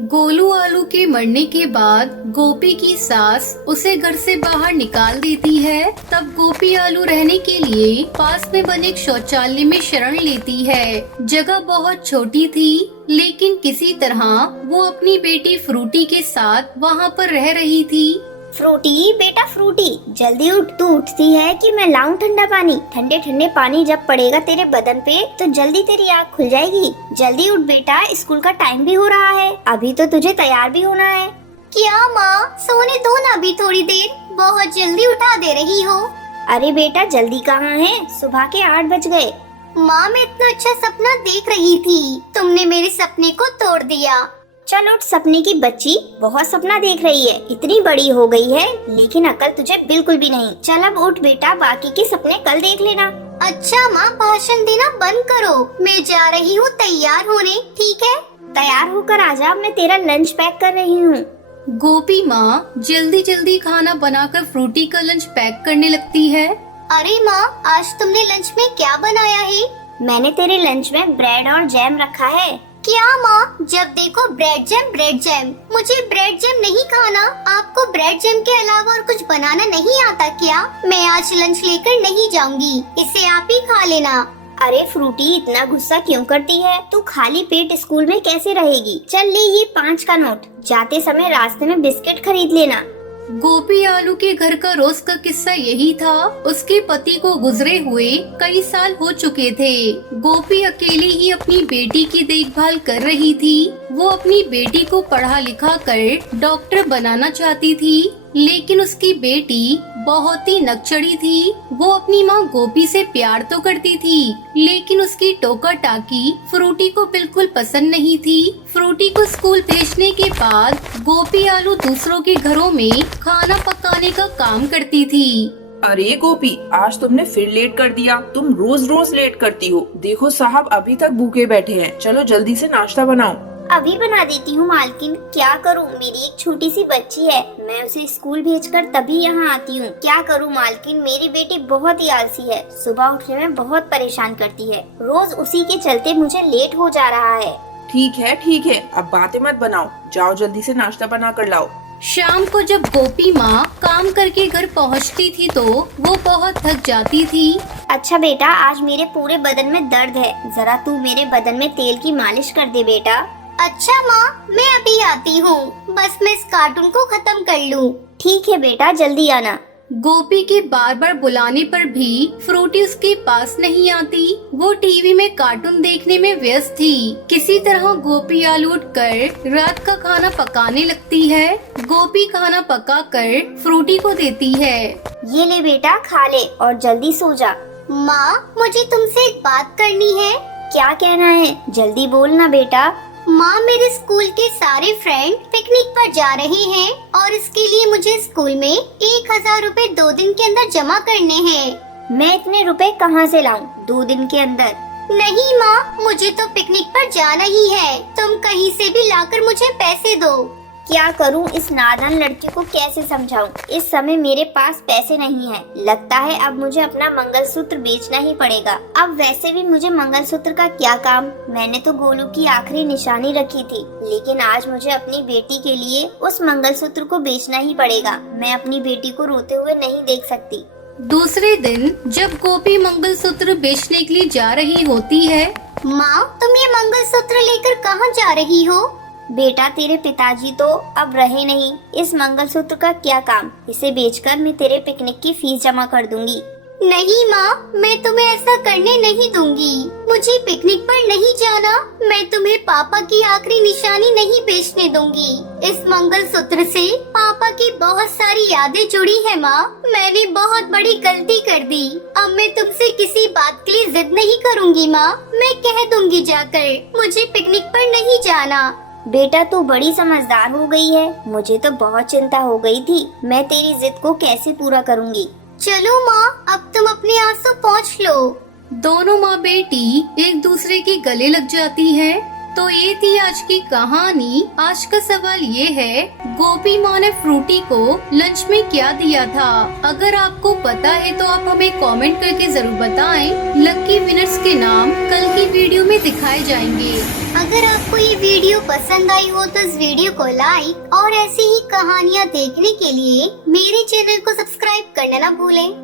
गोलू आलू के मरने के बाद गोपी की सास उसे घर से बाहर निकाल देती है। तब गोपी आलू रहने के लिए पास में बने एक शौचालय में शरण लेती है। जगह बहुत छोटी थी, लेकिन किसी तरह वो अपनी बेटी फ्रूटी के साथ वहाँ पर रह रही थी। फ्रूटी, बेटा फ्रूटी, जल्दी उठ। तू उठती है कि मैं लाऊं ठंडा पानी? ठंडे ठंडे पानी जब पड़ेगा तेरे बदन पे तो जल्दी तेरी आँख खुल जाएगी। जल्दी उठ बेटा, स्कूल का टाइम भी हो रहा है, अभी तो तुझे तैयार भी होना है। क्या माँ, सोने दो ना अभी थोड़ी देर, बहुत जल्दी उठा दे रही हो। अरे बेटा जल्दी कहाँ है, सुबह के 8 बज गए। माँ मैं इतना अच्छा सपना देख रही थी, तुमने मेरे सपने को तोड़ दिया। चल उठ सपने की बच्ची, बहुत सपना देख रही है, इतनी बड़ी हो गई है लेकिन अकल तुझे बिल्कुल भी नहीं। चल अब उठ बेटा, बाकी के सपने कल देख लेना। अच्छा माँ, भाषण देना बंद करो, मैं जा रही हूँ तैयार होने, ठीक है? तैयार होकर आजा, मैं तेरा लंच पैक कर रही हूँ। गोपी माँ जल्दी जल्दी खाना बनाकर फ्रूटी का लंच पैक करने लगती है। अरे माँ, आज तुमने लंच में क्या बनाया है? मैंने तेरे लंच में ब्रेड और जैम रखा है। क्या माँ, जब देखो ब्रेड जैम ब्रेड जैम। मुझे ब्रेड जैम नहीं खाना। आपको ब्रेड जैम के अलावा और कुछ बनाना नहीं आता क्या? मैं आज लंच लेकर नहीं जाऊंगी, इसे आप ही खा लेना। अरे फ्रूटी, इतना गुस्सा क्यों करती है? तू खाली पेट स्कूल में कैसे रहेगी? चल ले ये 5 का नोट, जाते समय रास्ते में बिस्किट खरीद लेना। गोपी आलू के घर का रोज का किस्सा यही था। उसके पति को गुजरे हुए कई साल हो चुके थे। गोपी अकेली ही अपनी बेटी की देखभाल कर रही थी। वो अपनी बेटी को पढ़ा लिखा कर डॉक्टर बनाना चाहती थी, लेकिन उसकी बेटी बहुत ही नकचड़ी थी। वो अपनी माँ गोपी से प्यार तो करती थी, लेकिन उसकी टोका टाकी फ्रूटी को बिल्कुल पसंद नहीं थी। फ्रूटी को स्कूल भेजने के बाद गोपी आलू दूसरों के घरों में खाना पकाने का काम करती थी। अरे गोपी, आज तुमने फिर लेट कर दिया। तुम रोज रोज लेट करती हो। देखो साहब अभी तक भूखे बैठे हैं, चलो जल्दी से नाश्ता बनाओ। अभी बना देती हूँ मालकिन, क्या करूँ, मेरी एक छोटी सी बच्ची है, मैं उसे स्कूल भेजकर तभी यहाँ आती हूँ। क्या करूँ मालकिन, मेरी बेटी बहुत ही आलसी है, सुबह उठने में बहुत परेशान करती है, रोज उसी के चलते मुझे लेट हो जा रहा है। ठीक है, अब बातें मत बनाओ, जाओ जल्दी से नाश्ता बना कर लाओ। शाम को जब गोपी माँ काम करके घर पहुँचती थी तो वो बहुत थक जाती थी। अच्छा बेटा, आज मेरे पूरे बदन में दर्द है, जरा तू मेरे बदन में तेल की मालिश कर दे बेटा। अच्छा माँ, मैं अभी आती हूँ, बस मैं इस कार्टून को खत्म कर लूँ। ठीक है बेटा, जल्दी आना। गोपी के बार बार बुलाने पर भी फ्रूटी उसके पास नहीं आती। वो टीवी में कार्टून देखने में व्यस्त थी। किसी तरह गोपी आलू उठकर रात का खाना पकाने लगती है। गोपी खाना पकाकर फ्रूटी को देती है। ये ले बेटा, खा ले और जल्दी सो जा। माँ, मुझे तुमसे एक बात करनी है। क्या कहना है, जल्दी बोलना बेटा। माँ, मेरे स्कूल के सारे फ्रेंड पिकनिक पर जा रहे हैं और इसके लिए मुझे स्कूल में 1000 रुपए 2 दिन के अंदर जमा करने हैं। मैं इतने रुपए कहाँ से लाऊं 2 दिन के अंदर? नहीं माँ, मुझे तो पिकनिक पर जाना ही है, तुम कहीं से भी लाकर मुझे पैसे दो। क्या करूं, इस नादान लड़के को कैसे समझाऊं? इस समय मेरे पास पैसे नहीं है। लगता है अब मुझे अपना मंगलसूत्र बेचना ही पड़ेगा। अब वैसे भी मुझे मंगलसूत्र का क्या काम, मैंने तो गोलू की आखिरी निशानी रखी थी, लेकिन आज मुझे अपनी बेटी के लिए उस मंगलसूत्र को बेचना ही पड़ेगा। मैं अपनी बेटी को रोते हुए नहीं देख सकती। दूसरे दिन जब गोपी मंगलसूत्र बेचने के लिए जा रही होती है। माँ, तुम ये मंगलसूत्र लेकर कहाँ जा रही हो? बेटा, तेरे पिताजी तो अब रहे नहीं, इस मंगलसूत्र का क्या काम, इसे बेचकर मैं तेरे पिकनिक की फीस जमा कर दूंगी। नहीं माँ, मैं तुम्हें ऐसा करने नहीं दूंगी। मुझे पिकनिक पर नहीं जाना, मैं तुम्हें पापा की आखिरी निशानी नहीं बेचने दूंगी। इस मंगलसूत्र से पापा की बहुत सारी यादें जुड़ी है माँ, मैंने बहुत बड़ी गलती कर दी। अब मैं तुमसे किसी बात के लिए जिद नहीं करूँगी माँ, मैं कह दूंगी जाकर मुझे पिकनिक पर नहीं जाना। बेटा, तू बड़ी समझदार हो गई है, मुझे तो बहुत चिंता हो गई थी, मैं तेरी जिद को कैसे पूरा करूँगी। चलो माँ, अब तुम अपने आंसू पोंछ लो। दोनों माँ बेटी एक दूसरे के गले लग जाती है। तो ये थी आज की कहानी। आज का सवाल ये है, गोपी माँ ने फ्रूटी को लंच में क्या दिया था? अगर आपको पता है तो आप हमें कमेंट करके जरूर बताएं। लकी विनर्स के नाम कल की वीडियो में दिखाए जाएंगे। अगर आपको ये वीडियो पसंद आई हो तो इस वीडियो को लाइक और ऐसी ही कहानियाँ देखने के लिए मेरे चैनल को सब्सक्राइब करना ना भूलें।